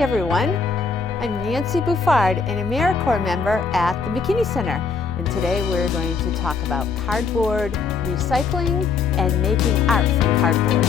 everyone. I'm Nancy Bouffard, an AmeriCorps member at the McKinney Center. And today we're going to talk about cardboard recycling and making art from cardboard.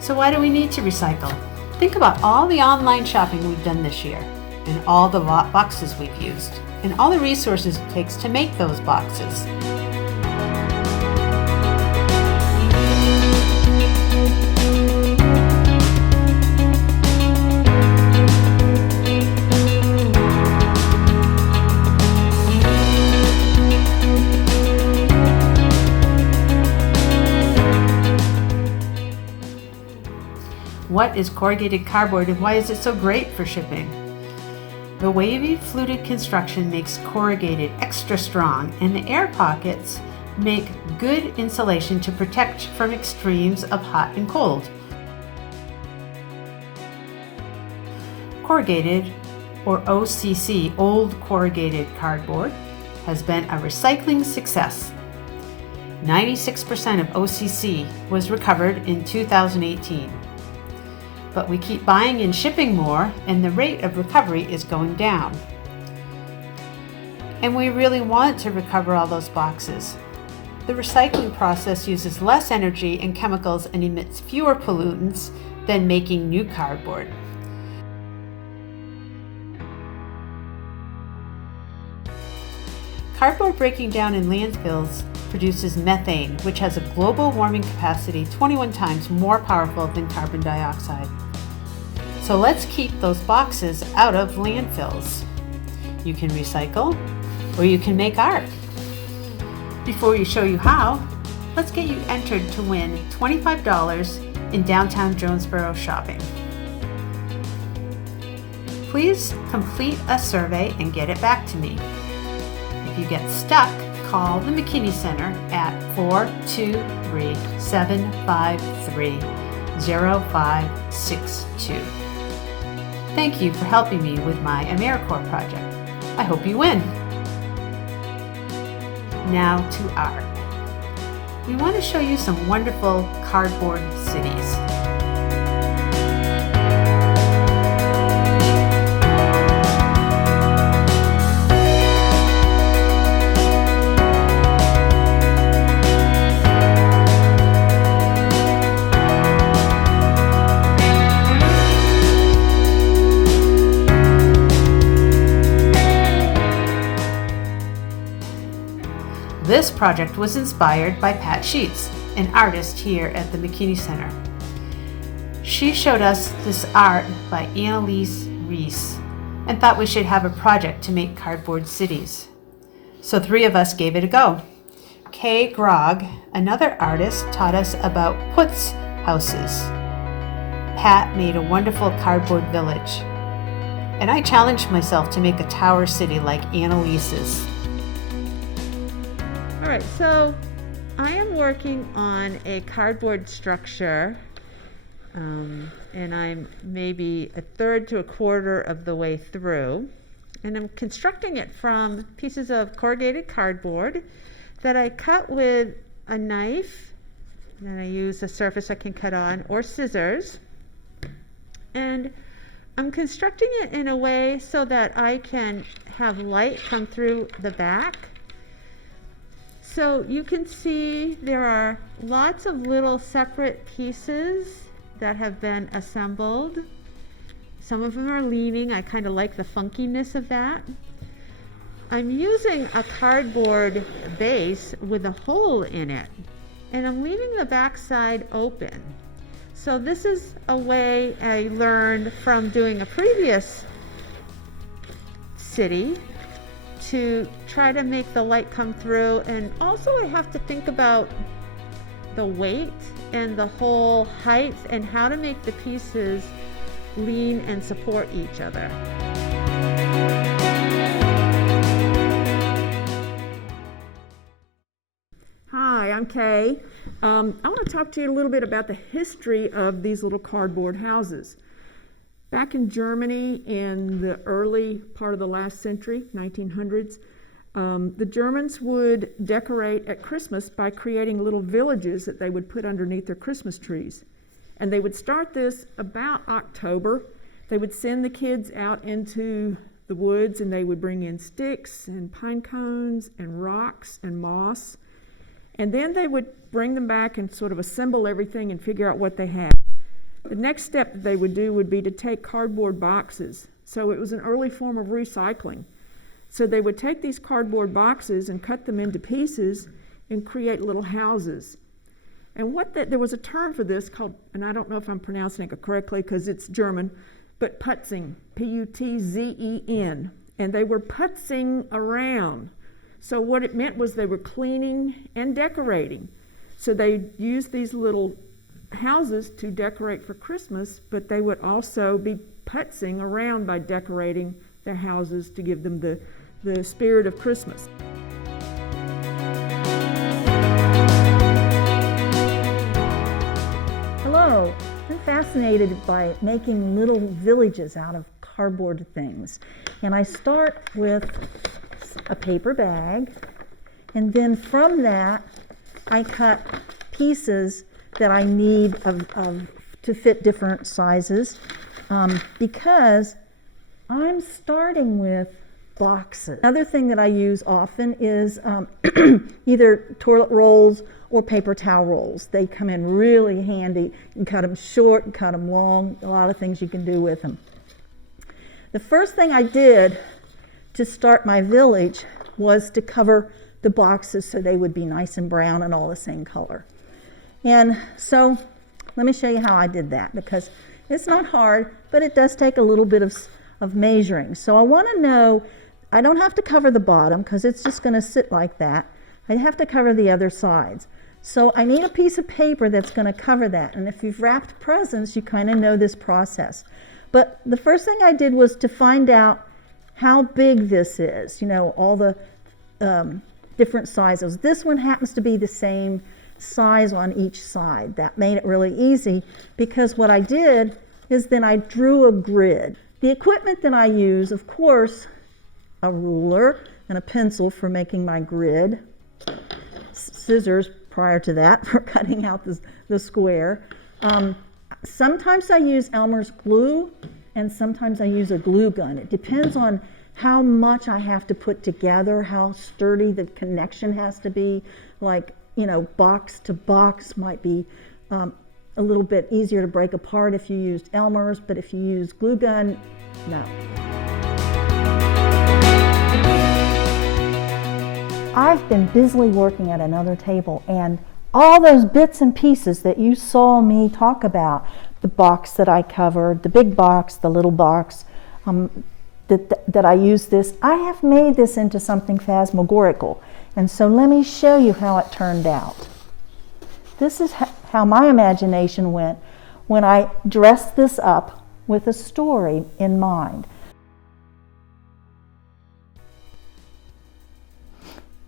So why do we need to recycle? Think about all the online shopping we've done this year, and all the boxes we've used, and all the resources it takes to make those boxes. What is corrugated cardboard and why is it so great for shipping? The wavy fluted construction makes corrugated extra strong, and the air pockets make good insulation to protect from extremes of hot and cold. Corrugated, or OCC, Old Corrugated Cardboard, has been a recycling success. 96% of OCC was recovered in 2018. But we keep buying and shipping more, and the rate of recovery is going down. And we really want to recover all those boxes. The recycling process uses less energy and chemicals and emits fewer pollutants than making new cardboard. Cardboard breaking down in landfills produces methane, which has a global warming capacity 21 times more powerful than carbon dioxide. So let's keep those boxes out of landfills. You can recycle, or you can make art. Before we show you how, let's get you entered to win $25 in downtown Jonesborough shopping. Please complete a survey and get it back to me. If you get stuck, call the McKinney Center at 423-753-0562. Thank you for helping me with my AmeriCorps project. I hope you win. Now to art. We want to show you some wonderful cardboard cities. This project was inspired by Pat Sheets, an artist here at the McKinney Center. She showed us this art by Annalise Reese and thought we should have a project to make cardboard cities. So 3 of us gave it a go. Kay Grogg, another artist, taught us about Putz houses. Pat made a wonderful cardboard village. And I challenged myself to make a tower city like Annalise's. All right, so I am working on a cardboard structure, and I'm maybe a third to a quarter of the way through. And I'm constructing it from pieces of corrugated cardboard that I cut with a knife, and then I use a surface I can cut on, or scissors. And I'm constructing it in a way so that I can have light come through the back. So you can see there are lots of little separate pieces that have been assembled. Some of them are leaning. I kind of like the funkiness of that. I'm using a cardboard base with a hole in it, and I'm leaving the back side open. So this is a way I learned from doing a previous city to try to make the light come through. And also I have to think about the weight and the whole height and how to make the pieces lean and support each other. Hi, I'm Kay. I want to talk to you a little bit about the history of these little cardboard houses. Back in Germany in the early part of the last century, 1900s, the Germans would decorate at Christmas by creating little villages that they would put underneath their Christmas trees. And they would start this about October. They would send the kids out into the woods and they would bring in sticks and pine cones and rocks and moss. And then they would bring them back and sort of assemble everything and figure out what they had. The next step that they would do would be to take cardboard boxes. So it was an early form of recycling. So they would take these cardboard boxes and cut them into pieces and create little houses. And there was a term for this called, and I don't know if I'm pronouncing it correctly because it's German, but putzing, P-U-T-Z-E-N. And they were putzing around. So what it meant was they were cleaning and decorating. So they used these little houses to decorate for Christmas, but they would also be putzing around by decorating their houses to give them the spirit of Christmas. Hello, I'm fascinated by making little villages out of cardboard things. And I start with a paper bag, and then from that I cut pieces that I need to fit different sizes, because I'm starting with boxes. Another thing that I use often is either toilet rolls or paper towel rolls. They come in really handy. You can cut them short, and cut them long, a lot of things you can do with them. The first thing I did to start my village was to cover the boxes so they would be nice and brown and all the same color. And so let me show you how I did that, because it's not hard, but it does take a little bit of measuring. So I want to know, I don't have to cover the bottom because it's just going to sit like that. I have to cover the other sides. So I need a piece of paper that's going to cover that. And if you've wrapped presents, you kind of know this process. But the first thing I did was to find out how big this is, all the different sizes. This one happens to be the same size on each side. That made it really easy, because what I did is then I drew a grid. The equipment that I use, of course, a ruler and a pencil for making my grid, scissors prior to that for cutting out the square. Sometimes I use Elmer's glue, and sometimes I use a glue gun. It depends on how much I have to put together, how sturdy the connection has to be. Like, box to box might be a little bit easier to break apart if you used Elmer's, but if you use glue gun, no. I've been busily working at another table, and all those bits and pieces that you saw me talk about, the box that I covered, the big box, the little box, that I use this, I have made this into something phantasmagorical. And so let me show you how it turned out. This is how my imagination went when I dressed this up with a story in mind.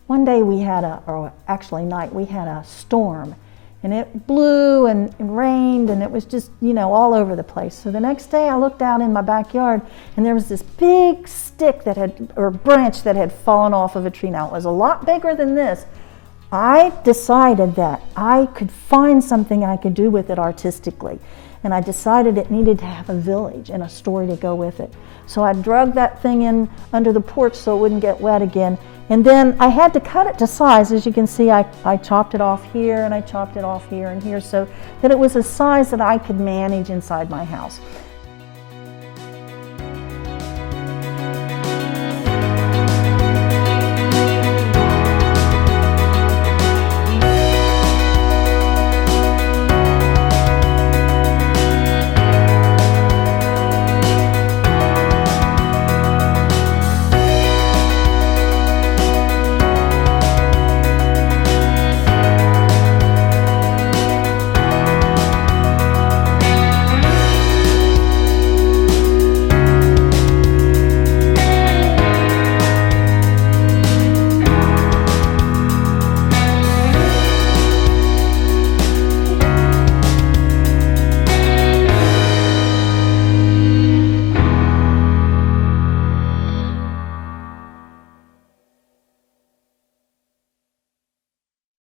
One day we had night, we had a storm, and it blew and rained, and it was just, all over the place. So the next day I looked out in my backyard, and there was this big stick branch that had fallen off of a tree. Now it was a lot bigger than this. I decided that I could find something I could do with it artistically, and I decided it needed to have a village and a story to go with it. So I drug that thing in under the porch so it wouldn't get wet again. And then I had to cut it to size. As you can see, I chopped it off here, and I chopped it off here and here, so that it was a size that I could manage inside my house.